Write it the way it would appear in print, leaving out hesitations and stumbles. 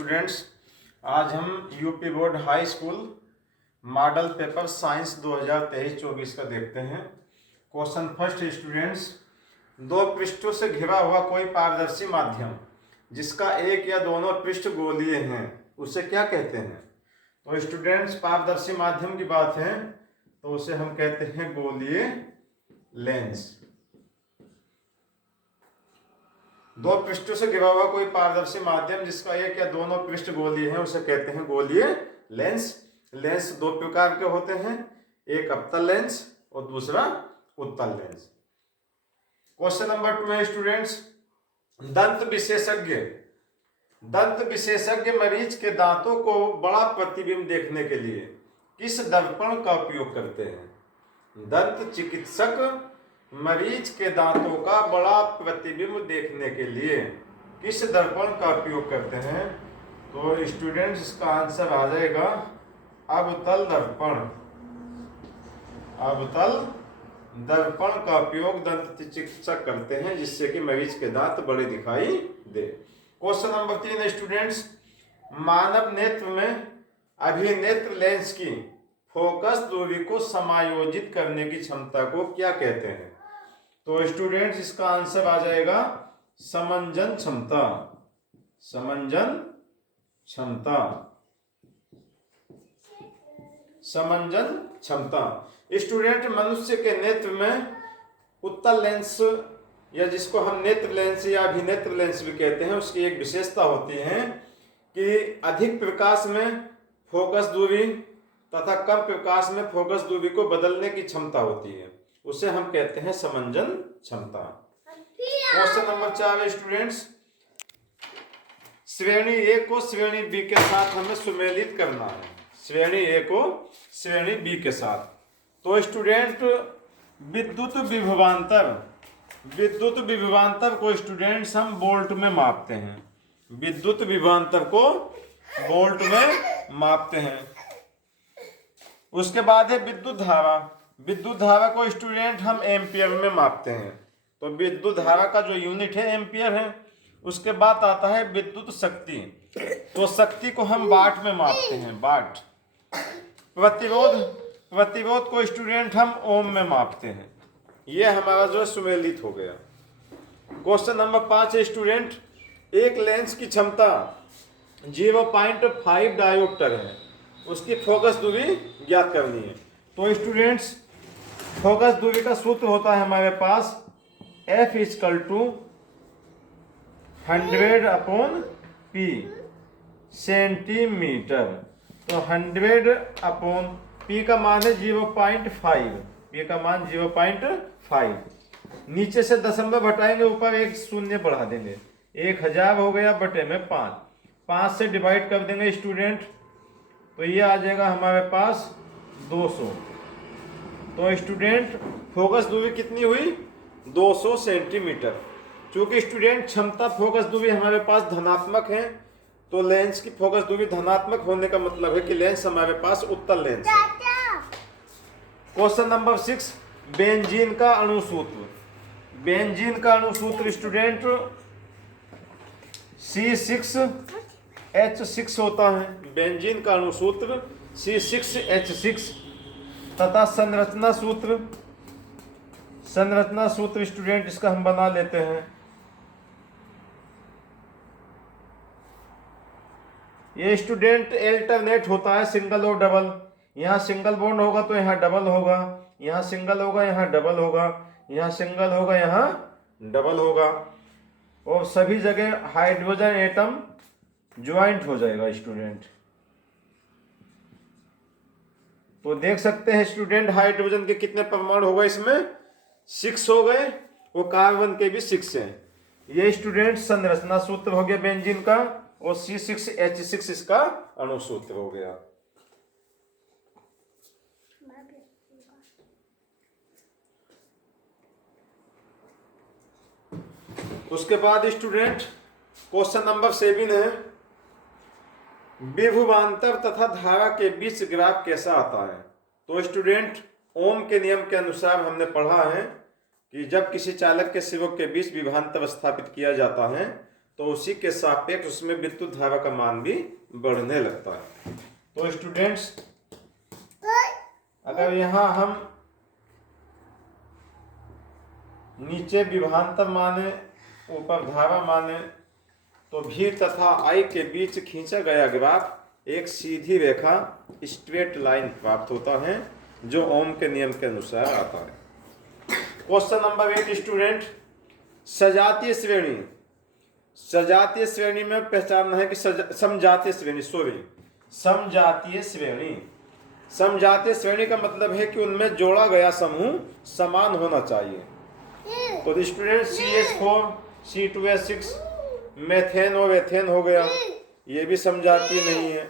Students, आज हम UP board high school model paper science 2023-24 का देखते हैं। क्वेश्चन फर्स्ट स्टूडेंट्स, दो पृष्ठों से घिरा हुआ कोई पारदर्शी माध्यम जिसका एक या दोनों पृष्ठ गोलीय हैं उसे क्या कहते हैं? तो स्टूडेंट्स, पारदर्शी माध्यम की बात है तो उसे हम कहते हैं गोलीय लेंस। दो पृष्ठों से घिरा हुआ कोई पारदर्शी माध्यम जिसका एक या दोनों पृष्ठ गोलीय है उसे कहते हैं गोलीय लेंस। लेंस दो प्रकार के होते हैं, एक अवतल लेंस और दूसरा उत्तल लेंस। क्वेश्चन नंबर 2 है स्टूडेंट्स, दंत विशेषज्ञ मरीज के दांतों को बड़ा प्रतिबिंब देखने के लिए किस दर्पण का उपयोग करते हैं? दंत चिकित्सक मरीज के दांतों का बड़ा प्रतिबिंब देखने के लिए किस दर्पण का उपयोग करते हैं? तो स्टूडेंट्स, इसका आंसर आ जाएगा अवतल दर्पण। अवतल दर्पण का उपयोग दंत चिकित्सक करते हैं जिससे कि मरीज के दांत बड़े दिखाई दे। क्वेश्चन नंबर 3 स्टूडेंट्स, मानव नेत्र में अभिनेत्र लेंस की फोकस दूरी को समायोजित करने की क्षमता को क्या कहते हैं? तो स्टूडेंट्स, इसका आंसर आ जाएगा समंजन क्षमता। समंजन क्षमता। समंजन क्षमता। स्टूडेंट, मनुष्य के नेत्र में उत्तल लेंस या जिसको हम नेत्र लेंस या अभिनेत्र लेंस भी कहते हैं, उसकी एक विशेषता होती है कि अधिक प्रकाश में फोकस दूरी तथा कम प्रकाश में फोकस दूरी को बदलने की क्षमता होती है, उसे हम कहते हैं समंजन क्षमता। क्वेश्चन नंबर 4 स्टूडेंट्स, श्रेणी ए को श्रेणी बी के साथ हमें सुमेलित करना है। श्रेणी ए को श्रेणी बी के साथ। तो स्टूडेंट, विद्युत विभवांतर को स्टूडेंट्स हम वोल्ट में मापते हैं। विद्युत विभवांतर को वोल्ट में मापते हैं। उसके बाद है विद्युत धारा। विद्युत धारा को स्टूडेंट हम एम्पियर में मापते हैं। तो विद्युत धारा का जो यूनिट है एम्पियर है। उसके बाद आता है विद्युत शक्ति। तो शक्ति को हम वाट में मापते हैं, वाट। प्रतिरोध को स्टूडेंट हम ओम में मापते हैं। यह हमारा जो सुमेलित हो गया। क्वेश्चन नंबर 5 स्टूडेंट, एक लेंस की क्षमता 0.5 डायोप्टर है, उसकी फोकस दूरी ज्ञात करनी है। तो स्टूडेंट्स, फोकस दूरी का सूत्र होता है हमारे पास F = 100/P सेंटीमीटर। तो 100/P का मान है 0.5। P का मान 0.5। नीचे से दशमलव घटाएंगे, ऊपर एक शून्य बढ़ा देंगे। 1000 हो गया बटे में 5। 5 से डिवाइड कर देंगे स्टूडेंट, तो ये आ जाएगा हमारे पास 200। तो स्टूडेंट, फोकस दूरी कितनी हुई? 200 सेंटीमीटर। चूंकि स्टूडेंट क्षमता फोकस दूरी हमारे पास धनात्मक है, तो लेंस की फोकस दूरी धनात्मक होने का मतलब है कि लेंस हमारे पास उत्तल लेंस है। क्वेश्चन नंबर 6, बेंजीन का अणुसूत्र। बेंजीन का अणुसूत्र स्टूडेंट C6H6 होता है। बेंजीन का अणुसूत्र C6H6 तथा संरचना सूत्र स्टूडेंट इसका हम बना लेते हैं। ये स्टूडेंट अल्टरनेट होता है, सिंगल और डबल। यहाँ सिंगल बॉन्ड होगा तो यहाँ डबल होगा, यहाँ सिंगल होगा यहाँ डबल होगा, यहाँ सिंगल होगा यहाँ डबल होगा, और सभी जगह हाइड्रोजन एटम ज्वाइंट हो जाएगा स्टूडेंट। तो देख सकते हैं स्टूडेंट, हाइड्रोजन के कितने परमाणु हो गए इसमें? 6 हो गए, वो कार्बन के भी 6 हैं। ये स्टूडेंट संरचना सूत्र हो गया बेंजीन का, और C6H6 इसका अणुसूत्र हो गया। उसके बाद स्टूडेंट क्वेश्चन नंबर 7 है, विभवांतर तथा धारा के बीच ग्राफ कैसा आता है? तो स्टूडेंट, ओम के नियम के अनुसार हमने पढ़ा है कि जब किसी चालक के सिरों के बीच विभवांतर स्थापित किया जाता है तो उसी के सापेक्ष उसमें विद्युत धारा का मान भी बढ़ने लगता है। तो स्टूडेंट्स, अगर यहाँ हम नीचे विभवांतर माने, ऊपर धारा माने, तो V तथा I के बीच खींचा गया ग्राफ एक सीधी रेखा स्ट्रेट लाइन प्राप्त होता है, जो ओम के नियम के अनुसार आता है। क्वेश्चन नंबर 8 स्टूडेंट, सजातीय श्रेणी। सजातीय श्रेणी में पहचानना है कि समजातीय श्रेणी, समजातीय श्रेणी। समजातीय श्रेणी का मतलब है कि उनमें जोड़ा गया समूह समान होना चाहिए। तो स्टूडेंट CH4 C2H6 मेथेन और एथेन हो गया, ये भी समजातीय नहीं है।